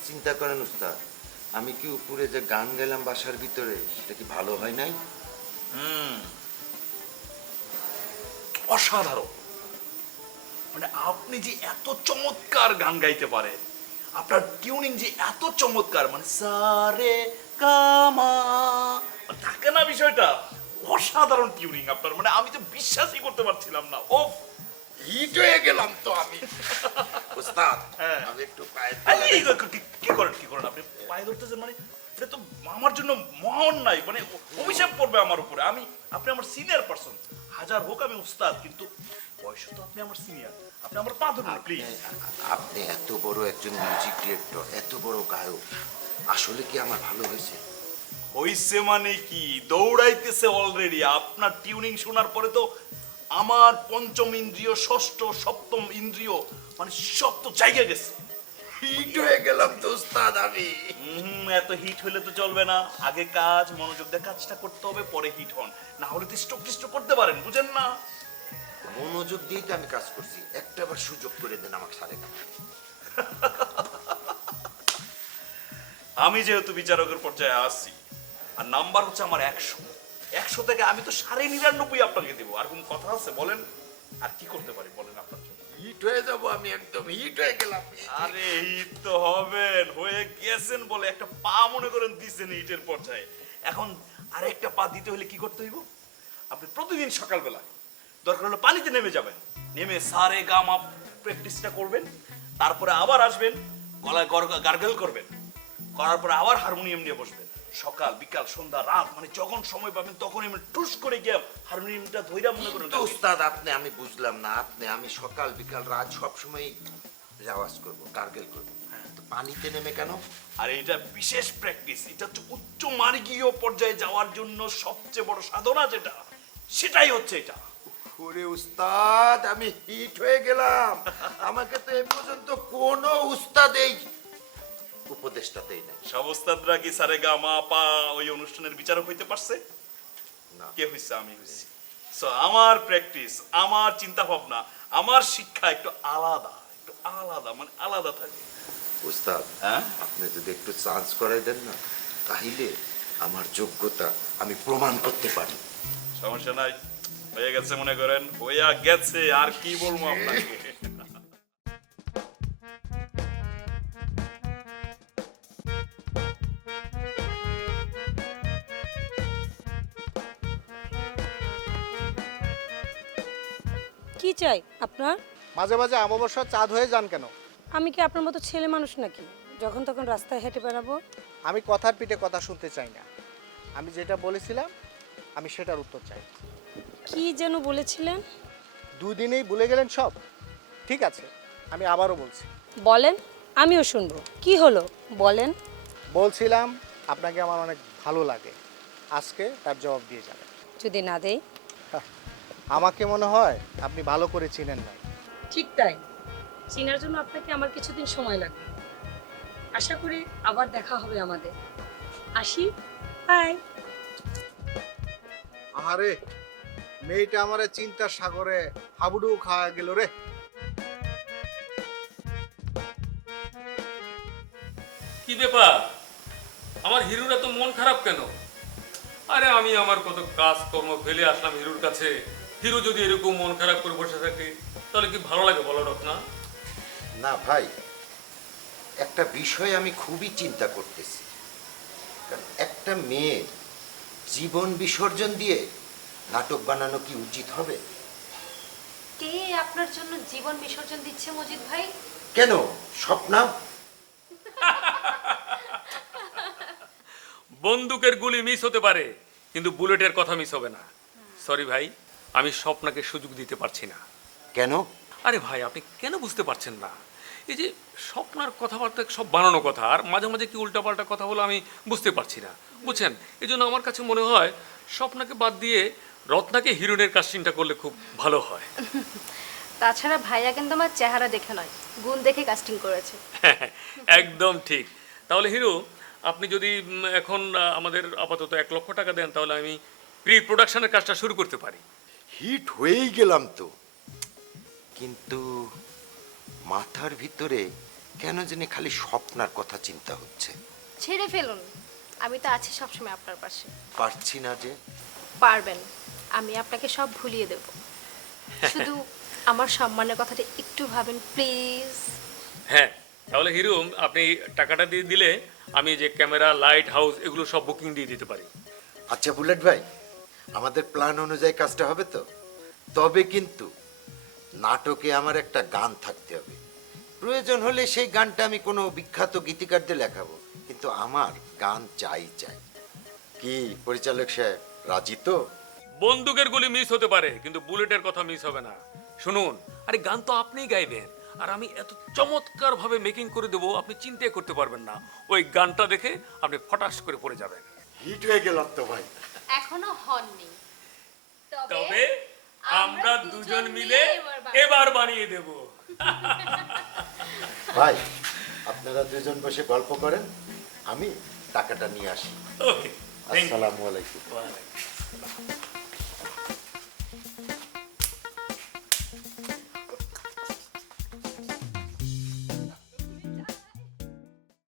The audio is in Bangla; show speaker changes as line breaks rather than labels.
চিন্তা করেন উস্তাদ, আমি কি উপরে যে গান গেলাম বাসার ভিতরে, সেটা কি ভালো হয় নাই?
অসাধারণ। মানে আপনি যে এত চমৎকার গান গাইতে পারেন, আপনার টিউনিং যে এত চমৎকার, মানে সারে কামা, মানে থাকে না বিষয়টা, অসাধারণ টিউনিং আপনার। মানে আমি তো বিশ্বাসই করতে পারছিলাম না। ও
হিট হয়ে গেলাম তো আমি উস্তাদ।
হ্যাঁ।
আমি একটু পায়ে
কি করেন আপনি পায়ে ধরতেছেন? মানে এটা তো আমার জন্য মহান নাই, মানে অভিশাপ পড়বে আমার উপরে। আপনি আমার সিনিয়র পারসন, হাজার হোক আমি উস্তাদ, কিন্তু বয়সে তো আপনি আমার সিনিয়র। আপনি আমার পা ধরুন প্লিজ।
আপনি এত বড় একজন মিউজিক ডিরেক্টর, এত বড় গায়ক, আসলে কি আমার ভালো হয়েছে?
হইছে মানে কি, দৌড়াইতেছে অলরেডি। আপনার টিউনিং শোনার পরে তো আমার পঞ্চম ইন্দ্রিয়, ষষ্ঠ সপ্তম ইন্দ্রিয়, মানে সব তো জায়গা গেছে।
হিট হয়ে গেলাম তো উস্তাদ আমি।
এত হিট হলে তো চলবে না। আগে কাজ, মনোযোগ দিয়ে কাজটা করতে হবে, পরে হিট হন। না হলে তো স্ট্রোক টিস্ট্রোক করতে পারেন, বুঝেন না?
মনোযোগ দিয়ে তো আমি কাজ করছি, একটা বার সুযোগ করে দেন আমাকে সারে কাম।
আমি যেহেতু বিচারকের পর্যায়ে আসছি, আর নাম্বার হচ্ছে আমার 100, 100 থেকে আমি তো 99.5 আপনাকে দেবো। আর কোন কথা আছে বলেন? আর কি করতে পারি বলেন আপনার জন্য?
হিট হয়ে যাব আমি, একদম হিট হয়ে গেলাম।
আরে হিট তো হবেন, হয়ে গেছেন বলে একটা পা মনে করেন দিচ্ছেন হিটের পর্যায়ে। এখন আরেকটা পা দিতে হলে কি করতে হইব? আপনি প্রতিদিন সকালবেলা দরকার হলে পানিতে নেমে যাবেন, নেমে সারে গামা প্র্যাকটিসটা করবেন, তারপরে আবার আসবেন, গলায় গার্গেল করবেন, করার পরে আবার হারমোনিয়াম নিয়ে বসবেন। সকাল বিকাল সন্ধ্যা রাত, মানে যখন সময় পাবেন তখন আমি টুস করে গিয়ে হারমোনিয়ামটা ধইরা মনে করেন।
তো উস্তাদ আমি বুঝলাম না, আমি সকাল বিকাল রাত সব সময় রেওয়াজ করব, গার্গেল করব, তো পানিতে নেমে কেন?
আর এটা বিশেষ প্র্যাকটিস, এটা হচ্ছে উচ্চ মার্গীয় পর্যায়ে যাওয়ার জন্য সবচেয়ে বড় সাধনা, যেটা সেটাই হচ্ছে এটা।
ওরে উস্তাদ, আমি হিট হয়ে গেলাম। আমাকে তো এ পর্যন্ত কোনো উস্তাদ এই উপদেশটা দেই না।
সব ওস্তাদরা কি সারে গা মা পা ওই অনুষ্ঠানের বিচারক হইতে পারছে?
না।
কে হইছে? আমি হইছি। সো আমার প্র্যাকটিস, আমার চিন্তা ভাবনা, আমার শিক্ষা একটু আলাদা, মানে আলাদা থাকে।
উস্তাদ,
হ্যাঁ?
আপনি যদি একটু চান্স করাই দেন না, তাহলে আমার যোগ্যতা আমি প্রমাণ করতে পারি।
সমস্যা নাই, হয়ে গেছে মনে করেন, হইয়া গেছে, আর কি বলবো আপনাকে।
কি চাই আপনার?
মাঝে মাঝে অমাবস্যা চাঁদ হয়ে যান কেন?
আমি কি আপনার মতো ছেলে মানুষ নাকি যখন তখন রাস্তায় হেঁটে বেড়াবো?
আমি কথার পিঠে কথা শুনতে চাই না। আমি যেটা বলেছিলাম আমি সেটার উত্তর চাই।
কি যেন বলেছিলেন?
2 দিনেই ভুলে গেলেন সব? ঠিক আছে, আমি আবারও বলছি।
বলেন, আমিও শুনবো। কি হলো বলেন।
বলছিলাম আপনাকে আমার অনেক ভালো লাগে, আজকে তার জবাব দিয়ে যাবেন।
যদি না দেই?
আমাকে মনে হয় আপনি ভালো করে চিনেন না।
ঠিক তাই, চেনার জন্য আপনাকে আমার কিছুদিন সময় লাগবে। আশা করি আবার দেখা হবে আমাদের। আসি, বাই।
আহারে, মেয়েটা আমার চিন্তার সাগরে হাবুডুবু খাওয়া গেল রে।
কি ব্যাপার, আমার হিরুর এত মন খারাপ কেন? আরে আমি আমার কত কাজ কর্ম ফেলে আসলাম হিরুর কাছে, হিরু যদি এরকম মন খারাপ করে বসে থাকে তাহলে কি ভালো লাগে বলো রত্না?
না ভাই, একটা বিষয় আমি খুবই চিন্তা করতেছি। কারণ একটা মেয়ের জীবন বিসর্জন দিয়ে নাটক বানানো কি উচিত হবে?
কে আপনার জন্য জীবন বিসর্জন দিচ্ছে মজিদ ভাই?
কেন, স্বপ্না?
বন্দুকের গুলি মিস হতে পারে কিন্তু বুলেটের কথা মিস হবে না। সরি ভাই, আমি স্বপ্নাকে সুযোগ দিতে পারছি না।
কেন?
আরে ভাই, আপনি কেন বুঝতে পারছেন না? এই যে স্বপ্নার কথাবার্তা সব বানানো কথা, আর মাঝে মাঝে কি উল্টাপাল্টা কথা বলে আমি বুঝতে পারছি না, বুঝছেন? এই জন্য আমার কাছে মনে হয় স্বপ্নাকে বাদ দিয়ে রত্নাকে হিরোইনের কাস্টিংটা করলে খুব ভালো হয়।
তাছাড়া ভাইয়া কিন্তু আমার চেহারা দেখে নয়, গুণ দেখে কাস্টিং করেছে।
একদম ঠিক। তাহলে হিরো, আপনি যদি এখন আমাদের আপাতত 1 লক্ষ টাকা দেন তাহলে আমি প্রি প্রোডাকশনের কাজটা শুরু করতে পারি।
হিট হয়েই গেলাম তো, কিন্তু মাথার ভিতরে কেন জানি খালি স্বপ্নার কথা চিন্তা হচ্ছে।
ছেড়ে ফেলুন, আমি তো আছি সবসময় আপনার পাশে।
পারছি না যে।
পারবেন, আমি আপনাকে সব ভুলিয়ে দেব। শুধু আমার সম্মানের কথাটা একটু ভাবেন প্লিজ।
হ্যাঁ, তাহলে হিরুম আপনি টাকাটা দিয়ে দিলে আমি যে ক্যামেরা, লাইট হাউস এগুলো সব বুকিং দিয়ে দিতে পারি।
আচ্ছা বুলেট ভাই, আমাদের প্ল্যান অনুযায়ী কাজটা হবে তো? তবে কিন্তু নাটকে আমার একটা গান থাকতে হবে। প্রয়োজন হলে সেই গানটা আমি কোনো বিখ্যাত গীতিকারদের লেখাবো, কিন্তু আমার গান চাই। কি পরিচালক সাহেব, রাজি তো?
বন্দুকের গুলি মিস হতে পারে, কিন্তু বুলেটের কথা মিস হবে না। শুনুন, আরে গান তো আপনিই গাইবেন, আর আমি এত চমৎকার ভাবে মেকিং করে দেবো আপনি চিন্তাই করতে পারবেন না। ওই গানটা দেখে আপনি ফটাস করে পড়ে যাবেন।
হিট হয়ে গেলাম তো ভাই।
এখনো হননি,
তবে আমরা দুজন মিলে এবার বানিয়ে দেব।
ভাই, আপনারা দুজন বসে গল্প করেন, আমি টাকাটা নিয়ে আসি।
ওকে,
আসসালামু আলাইকুম।
Thank you.